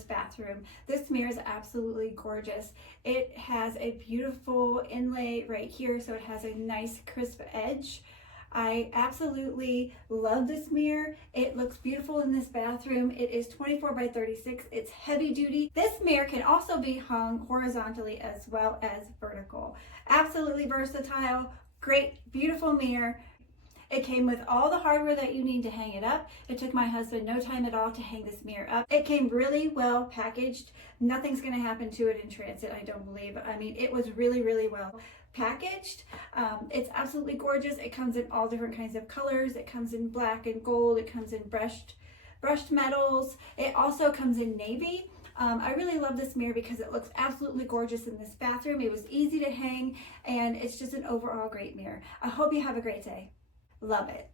this bathroom. This mirror is absolutely gorgeous. It has a beautiful inlay right here, so it has a nice crisp edge. I absolutely love this mirror. It looks beautiful in this bathroom. It is 24 by 36. It's heavy duty. This mirror can also be hung horizontally as well as vertical. Absolutely versatile, great, beautiful mirror. It came with all the hardware that you need to hang it up. It took my husband no time at all to hang this mirror up. It came really well packaged. Nothing's gonna happen to it in transit, I don't believe. I mean, it was really, really well packaged. It's absolutely gorgeous. It comes in all different kinds of colors. It comes in black and gold. It comes in brushed metals. It also comes in navy. I really love this mirror because it looks absolutely gorgeous in this bathroom. It was easy to hang, and it's just an overall great mirror. I hope you have a great day. Love it.